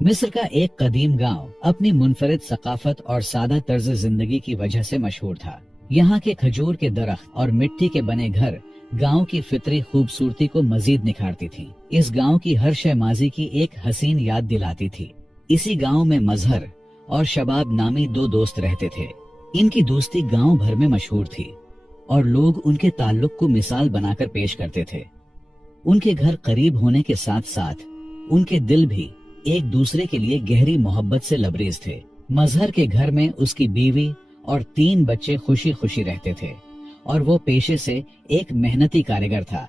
मिस्र का एक कदीम गांव अपनी मुनफरिद सकाफत और सादा तर्ज जिंदगी की वजह से मशहूर था। यहाँ के खजूर के दरख्त और मिट्टी के बने घर गांव की फितरी खूबसूरती को मजीद निखारती थी। इस गांव की हर शय माजी की एक हसीन याद दिलाती थी। इसी गांव में मजहर और शबाब नामी दो दोस्त रहते थे। इनकी दोस्ती गांव भर में मशहूर थी और लोग उनके ताल्लुक को मिसाल बनाकर पेश करते थे। उनके घर करीब होने के साथ साथ उनके दिल भी एक दूसरे के लिए गहरी मोहब्बत से लबरेज थे। मजहर के घर में उसकी बीवी और 3 बच्चे खुशी खुशी रहते थे और वो पेशे से एक मेहनती कारीगर था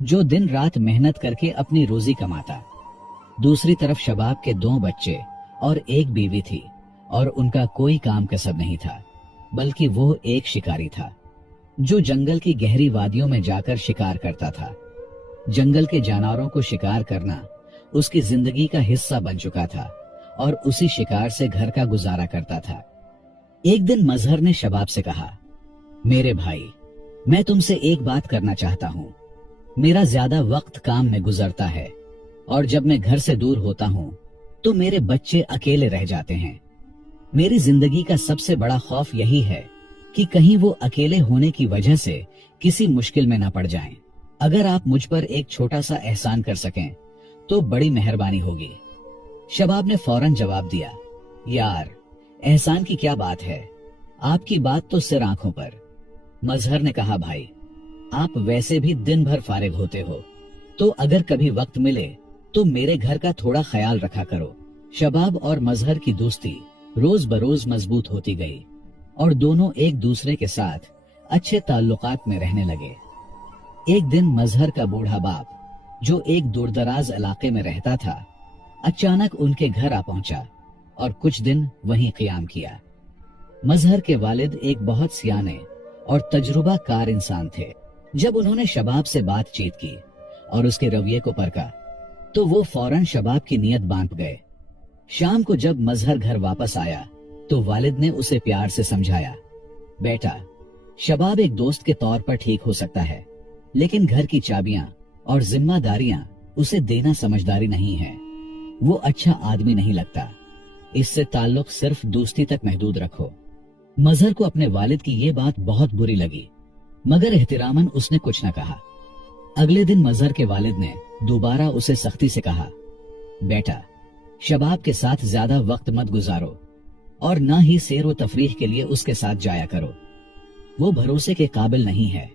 जो दिन रात मेहनत करके अपनी रोजी कमाता। दूसरी तरफ शबाब के 2 बच्चे और एक बीवी थी और उनका कोई काम कसब नहीं था, बल्कि वो एक शिकारी था जो जंगल की गहरी वादियों में जाकर शिकार करता था। जंगल के जानवरों को शिकार करना उसकी जिंदगी का हिस्सा बन चुका था और उसी शिकार से घर का गुजारा करता था। एक दिन मजहर ने शबाब से कहा, मेरे भाई, मैं तुमसे एक बात करना चाहता हूँ। मेरा ज्यादा वक्त काम में गुजरता है और जब मैं घर से दूर होता हूँ तो मेरे बच्चे अकेले रह जाते हैं। मेरी जिंदगी का सबसे बड़ा खौफ यही है कि कहीं वो अकेले होने की वजह से किसी मुश्किल में न पड़ जाएं। अगर आप मुझ पर एक छोटा सा एहसान कर सकें तो बड़ी मेहरबानी होगी। शबाब ने फौरन जवाब दिया, यार, एहसान की क्या बात है, आपकी बात तो सिर आंखों पर। मजहर ने कहा, भाई, आप वैसे भी दिन भर फारिग होते हो, तो अगर कभी वक्त मिले तो मेरे घर का थोड़ा ख्याल रखा करो। शबाब और मजहर की दोस्ती रोज बरोज मजबूत होती गई और दोनों एक दूसरे के साथ अच्छे ताल्लुकात में रहने लगे। एक दिन मजहर का बूढ़ा बाप, जो एक दूरदराज इलाके में रहता था, अचानक उनके घर आ पहुंचा और कुछ दिन वहीं क़याम किया। मजहर के वालिद एक बहुत सियाने और तजुर्बाकार इंसान थे। जब उन्होंने शबाब से बातचीत की और उसके रवैये को परखा तो वो फौरन शबाब की नीयत बांध गए। शाम को जब मजहर घर वापस आया तो वालिद ने उसे प्यार से समझाया, बेटा, शबाब एक दोस्त के तौर पर ठीक हो सकता है, लेकिन घर की चाबियां और जिम्मेदारियां उसे देना समझदारी नहीं है। वो अच्छा आदमी नहीं लगता। इससे ताल्लुक सिर्फ दोस्ती तक महदूद रखो। मजहर को अपने वालिद की ये बात बहुत बुरी लगी, मगर एहतिरामन उसने कुछ न कहा। अगले दिन मजहर के वालिद ने दोबारा उसे सख्ती से कहा, बेटा, शबाब के साथ ज्यादा वक्त मत गुजारो और न ही सैर व तफरीह के लिए उसके साथ जाया करो। वो भरोसे के काबिल नहीं है।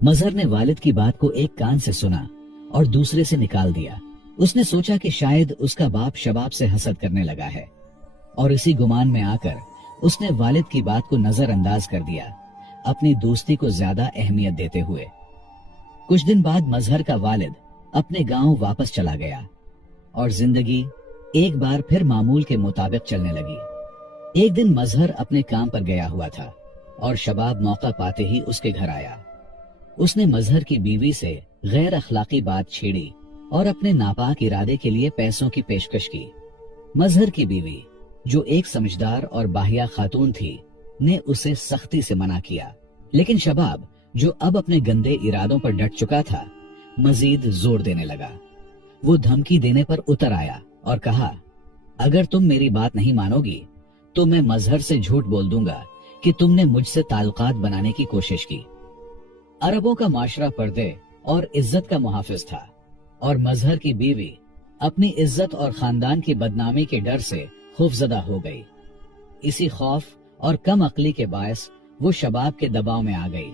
मजहर ने वालिद की बात को एक कान से सुना और दूसरे से निकाल दिया। उसने सोचा कि शायद उसका बाप शबाब से हसद करने लगा है और इसी गुमान में आकर उसने वालिद की बात को नजरअंदाज कर दिया, अपनी दोस्ती को ज्यादा अहमियत देते हुए। कुछ दिन बाद मजहर का वालिद अपने गांव वापस चला गया और जिंदगी एक बार फिर मामूल के मुताबिक चलने लगी। एक दिन मजहर अपने काम पर गया हुआ था और शबाब मौका पाते ही उसके घर आया। उसने मजहर की बीवी से गैर अखलाकी बात छेड़ी और अपने नापाक इरादे के लिए पैसों की पेशकश की। मजहर की बीवी, जो एक समझदार और बाहिया खातून थी, ने उसे सख्ती से मना किया, लेकिन शबाब, जो अब अपने गंदे इरादों पर डट चुका था, मजीद जोर देने लगा। वो धमकी देने पर उतर आया और कहा, अगर तुम मेरी बात नहीं मानोगी तो मैं मजहर से झूठ बोल दूंगा कि तुमने मुझसे ताल्लुकात बनाने की कोशिश की। अरबों का माशरा पर्दे और इज्जत का मुहाफिज था और मजहर की बीवी अपनी इज्जत और खानदान की बदनामी के डर से खौफजदा हो गई। इसी खौफ और कम अक्ली के बायस वो शबाब के दबाव में आ गई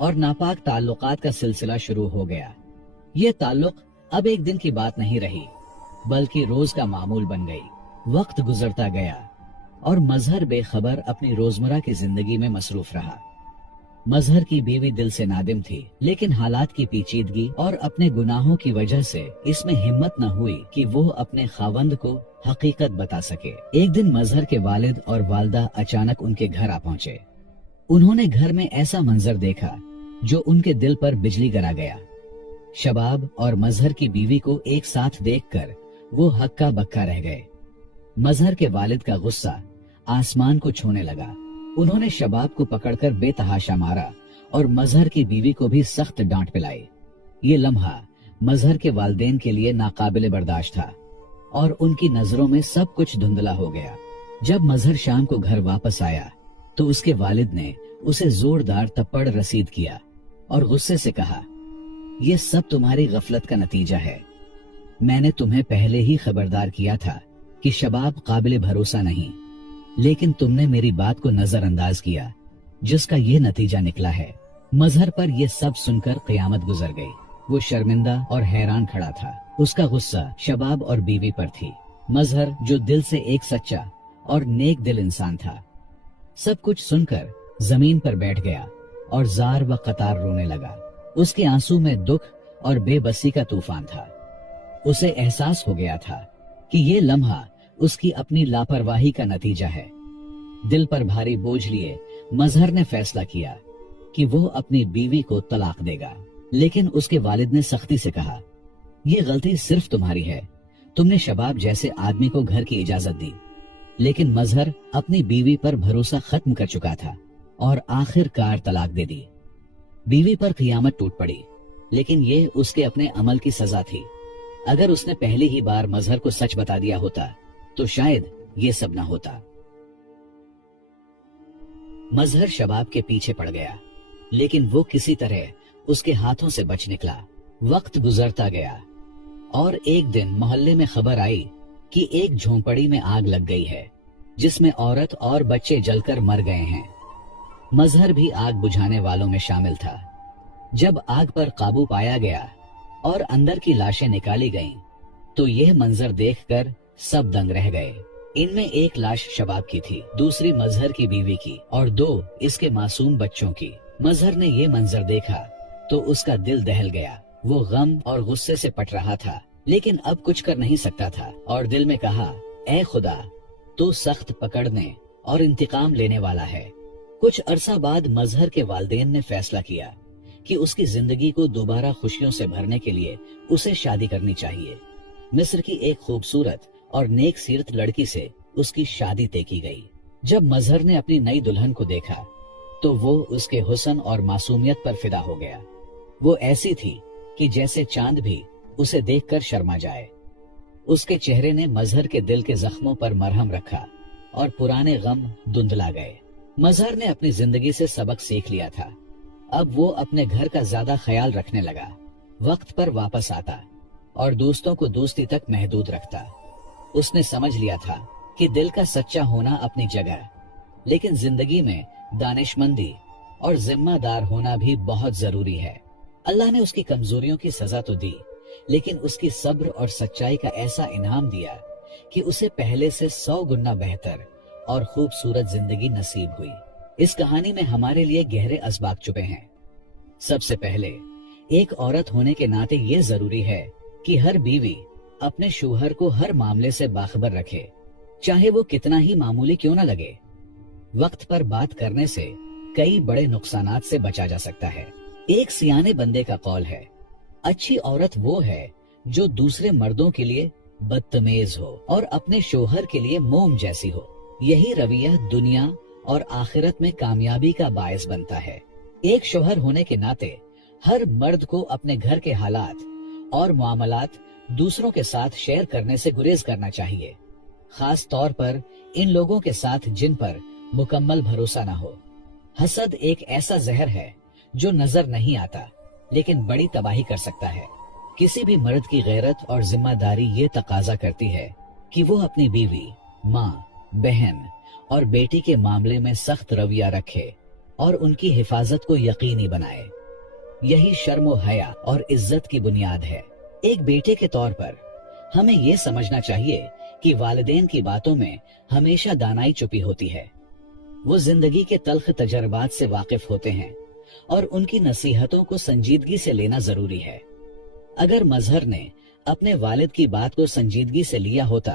और नापाक ताल्लुकात का सिलसिला शुरू हो गया। ये ताल्लुक अब एक दिन की बात नहीं रही, बल्कि रोज का मामूल बन गई। वक्त गुजरता गया और मजहर बेखबर अपनी रोजमर्रा की जिंदगी में मसरूफ रहा। मजहर की बीवी दिल से नादिम थी, लेकिन हालात की पेचीदगी और अपने गुनाहों की वजह से इसमें हिम्मत न हुई कि वो अपने खावंद को हकीकत बता सके। एक दिन मजहर के वालिद और वालदा अचानक उनके घर आ पहुंचे। उन्होंने घर में ऐसा मंजर देखा जो उनके दिल पर बिजली गिरा गया। शबाब और मजहर की बीवी को एक साथ देखकर वो हक्का बक्का रह गए। मजहर के वालिद का गुस्सा आसमान को छूने लगा। उन्होंने शबाब को पकड़कर बेतहाशा मारा और मजहर की बीवी को भी सख्त डांट पिलाई। ये लम्हा मजहर के वालिदैन के लिए नाकाबिले बर्दाश्त था। और उनकी नजरों में सब कुछ धुंधला हो गया। जब मजहर शाम को घर वापस आया तो उसके वालिद ने उसे जोरदार थप्पड़ रसीद किया और गुस्से से कहा, यह सब तुम्हारी गफलत का नतीजा है। मैंने तुम्हें पहले ही खबरदार किया था कि शबाब काबिल भरोसा नहीं, लेकिन तुमने मेरी बात को नजरअंदाज किया, जिसका ये नतीजा निकला है। मजहर पर यह सब सुनकर क़यामत गुजर गई। वो शर्मिंदा और हैरान खड़ा था। उसका गुस्सा शबाब और बीवी पर थी। मजहर जो दिल से एक सच्चा और नेक दिल इंसान था, सब कुछ सुनकर जमीन पर बैठ गया और जार व कतार रोने लगा। उसके आंसू में दुख और बेबसी का तूफान था। उसे एहसास हो गया था कि ये लम्हा उसकी अपनी लापरवाही का नतीजा है। दिल पर भारी बोझ लिए मजहर ने फैसला किया कि वो अपनी बीवी को तलाक देगा, लेकिन उसके वालिद ने सख्ती से कहा, ये गलती सिर्फ तुम्हारी है। तुमने शबाब जैसे आदमी को घर की इजाजत दी, लेकिन मजहर अपनी बीवी पर भरोसा खत्म कर चुका था और आखिरकार तलाक दे दी। बीवी पर क़यामत टूट पड़ी, लेकिन ये उसके अपने अमल की सजा थी। अगर उसने पहली ही बार मजहर को सच बता दिया होता तो शायद ये सब ना होता। मजहर शबाब के पीछे पड़ गया, लेकिन वो किसी तरह उसके हाथों से बच निकला। वक्त गुजरता गया और एक दिन मोहल्ले में खबर आई कि एक झोंपड़ी में आग लग गई है, जिसमें औरत और बच्चे जलकर मर गए हैं। मजहर भी आग बुझाने वालों में शामिल था। जब आग पर काबू पाया गया और अंदर की लाशें निकाली गईं, तो यह मंजर देखकर सब दंग रह गए। इनमें एक लाश शबाब की थी, दूसरी मजहर की बीवी की और 2 इसके मासूम बच्चों की। मजहर ने ये मंजर देखा तो उसका दिल दहल गया। वो गम और गुस्से से पट रहा था, लेकिन अब कुछ कर नहीं सकता था और दिल में कहा, ऐ खुदा, तू सख्त पकड़ने और इंतकाम लेने वाला है। कुछ अरसा बाद मजहर के वालिदैन ने फैसला किया कि उसकी जिंदगी को दोबारा खुशियों से भरने के लिए उसे शादी करनी चाहिए। मिस्र की एक खूबसूरत और नेक सीरत लड़की से उसकी शादी तय की गई। जब मजहर ने अपनी नई दुल्हन को देखा तो वो उसके हुस्न और मासूमियत पर फिदा हो गया। वो ऐसी थी कि जैसे चांद भी उसे देखकर शर्मा जाए। उसके चेहरे ने मजहर के दिल के जख्मों पर मरहम रखा और पुराने गम धुंधला गए। मजहर ने अपनी जिंदगी से सबक सीख लिया था। अब वो अपने घर का ज्यादा ख्याल रखने लगा, वक्त पर वापस आता और दोस्तों को दोस्ती तक महदूद रखता। उसने समझ लिया था कि दिल का सच्चा होना अपनी जगह, लेकिन जिंदगी में दानिशमंदी और जिम्मेदार होना भी बहुत जरूरी है। अल्लाह ने उसकी कमजोरियों की सजा तो दी, लेकिन उसकी सब्र और सच्चाई का ऐसा इनाम दिया कि उसे पहले से 100 गुना बेहतर और खूबसूरत जिंदगी नसीब हुई। इस कहानी में हमारे लिए गहरे असबाक छुपे हैं। सबसे पहले, एक औरत होने के नाते ये जरूरी है कि हर बीवी अपने शौहर को हर मामले से बाखबर रखे, चाहे वो कितना ही मामूली क्यों न लगे। वक्त पर बात करने से कई बड़े नुकसानात से बचा जा सकता है। एक सियाने बंदे का कौल है, अच्छी औरत वो है जो दूसरे मर्दों के लिए बदतमीज हो और अपने शौहर के लिए मोम जैसी हो। यही रवैया दुनिया और आखिरत में कामयाबी का बायस बनता है। एक शौहर होने के नाते हर मर्द को अपने घर के हालात और मामलात दूसरों के साथ शेयर करने से गुरेज करना चाहिए, खास तौर पर इन लोगों के साथ जिन पर मुकम्मल भरोसा न हो। हसद एक ऐसा जहर है जो नजर नहीं आता, लेकिन बड़ी तबाही कर सकता है। किसी भी मर्द की गैरत और जिम्मेदारी ये तकाजा करती है कि वो अपनी बीवी, माँ, बहन और बेटी के मामले में सख्त रवैया रखे और उनकी हिफाजत को यकीनी बनाए। यही शर्म व हया और इज्जत की बुनियाद है। एक बेटे के तौर पर हमें ये समझना चाहिए कि वालिदैन की बातों में हमेशा दानाई छुपी होती है। वो जिंदगी के तल्ख तजर्बात से वाकिफ होते हैं और उनकी नसीहतों को संजीदगी से लेना जरूरी है। अगर मजहर ने अपने वालिद की बात को संजीदगी से लिया होता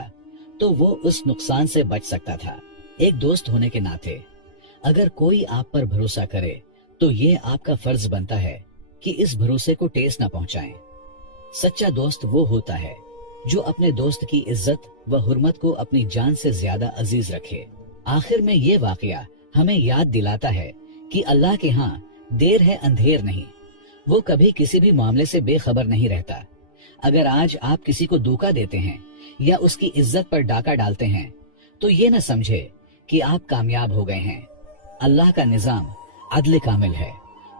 तो वो उस नुकसान से बच सकता था। एक दोस्त होने के नाते अगर कोई आप पर भरोसा करे तो ये आपका फर्ज बनता है कि इस भरोसे को ठेस न पहुंचाएं। सच्चा दोस्त वो होता है जो अपने दोस्त की इज्जत व हुर्मत को अपनी जान से ज्यादा अजीज रखे। आखिर में ये वाकया हमें याद दिलाता है कि अल्लाह के यहाँ देर है अंधेर नहीं। वो कभी किसी भी मामले से बेखबर नहीं रहता। अगर आज आप किसी को धोखा देते हैं या उसकी इज्जत पर डाका डालते हैं तो ये न समझे कि आप कामयाब हो गए हैं। अल्लाह का निजाम अदल कामिल है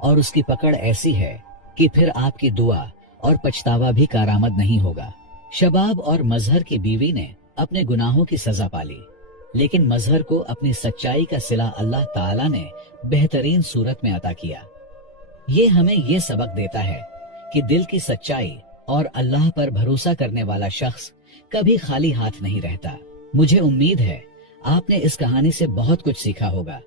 और उसकी पकड़ ऐसी है कि फिर आपकी दुआ और पछतावा भी कारामद नहीं होगा। शबाब और मजहर की बीवी ने अपने गुनाहों की सजा पाली, लेकिन मजहर को अपनी सच्चाई का सिला अल्लाह ताला ने बेहतरीन सूरत में अता किया। ये हमें ये सबक देता है कि दिल की सच्चाई और अल्लाह पर भरोसा करने वाला शख्स कभी खाली हाथ नहीं रहता। मुझे उम्मीद है आपने इस कहानी से बहुत कुछ सीखा होगा।